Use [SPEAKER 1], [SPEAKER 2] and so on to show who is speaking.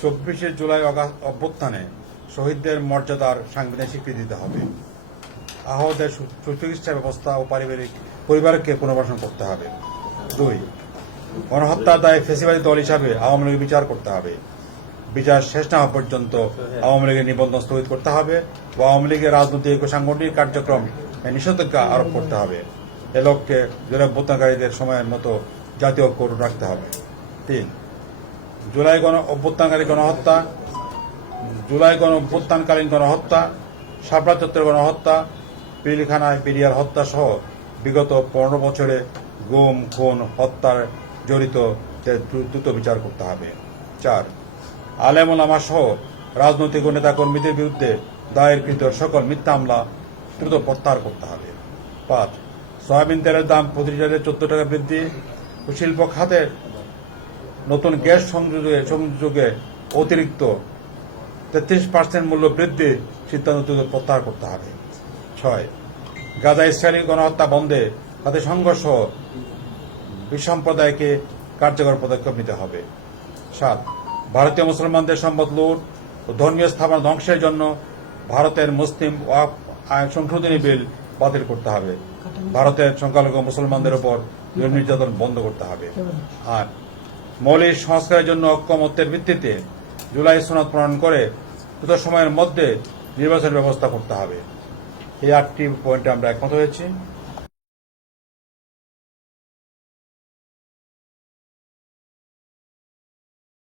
[SPEAKER 1] চব্বিশে জুলাই অভ্যুত্থানে শহীদদের মর্যাদার সাংবিধানিক স্বীকৃতি দিতে হবে। আহতদের সুচিকিৎসা ব্যবস্থা ও পারিবারিক পরিবারকে পুনর্বাসন করতে হবে। দুই, গণহত্যার দায়ে ফেসিবাদী দল হিসাবে আওয়ামী লীগের বিচার করতে হবে। বিচার শেষ না হওয়া পর্যন্ত আওয়ামী লীগের নিবন্ধন স্থগিত করতে হবে ও আওয়ামী লীগের রাজনৈতিক ও সাংগঠনিক কার্যক্রম নিষেধাজ্ঞা আরোপ করতে হবে। এ লক্ষ্যে জুলাই অভ্যুত্থানকারীদের সময়ের মতো জাতীয় কোর্ট রাখতে হবে। তিন জুলাই গণ অভ্যুত্থানকারী গণহত্যা, জুলাই গণ অভ্যুত্থানকালীন গণহত্যা সাবরা চত্বর গণহত্যা, পিলখানায় পিরিয়ার হত্যা সহ বিগত পনেরো বছরে গুম, খুন, হত্যার জড়িত দ্রুত বিচার করতে হবে। চার, আলেম ওলামা সহ রাজনৈতিক ও নেতাকর্মীদের বিরুদ্ধে দায়েরকৃত সকল মিথ্যা মামলা দ্রুত প্রত্যাহার করতে হবে। পাঁচ, সয়াবিন তেলের দাম প্রতি চোদ্দ টাকা বৃদ্ধি শিল্প খাতে নতুন গ্যাস সংযোগে সংযোগে অতিরিক্ত তেত্রিশ পার্সেন্ট মূল্য বৃদ্ধি সিদ্ধান্ত প্রত্যাহার করতে হবে। ছয়, গাজা ইসরায়েলি গণহত্যা বন্ধে তাদের সংঘর্ষ বিসম্প্রদায়কে কার্যকর পদক্ষেপ নিতে হবে। সাত, ভারতীয় মুসলমানদের সম্পদ লুট ও ধর্মীয় স্থাপনা ধ্বংসের জন্য ভারতের মুসলিম ওয়াক সংশোধনী বিল বাতিল করতে হবে। ভারতের সংখ্যালঘু মুসলমানদের উপর নির্যাতন বন্ধ করতে হবে। আর মৌলিক সংস্কারের জন্য ঐক্যমত্যের ভিত্তিতে জুলাই সনদ প্রণয়ন করে দ্রুত সময়ের মধ্যে নির্বাচনের ব্যবস্থা করতে হবে। এই আটটি পয়েন্টে আমরা একমত হয়েছি।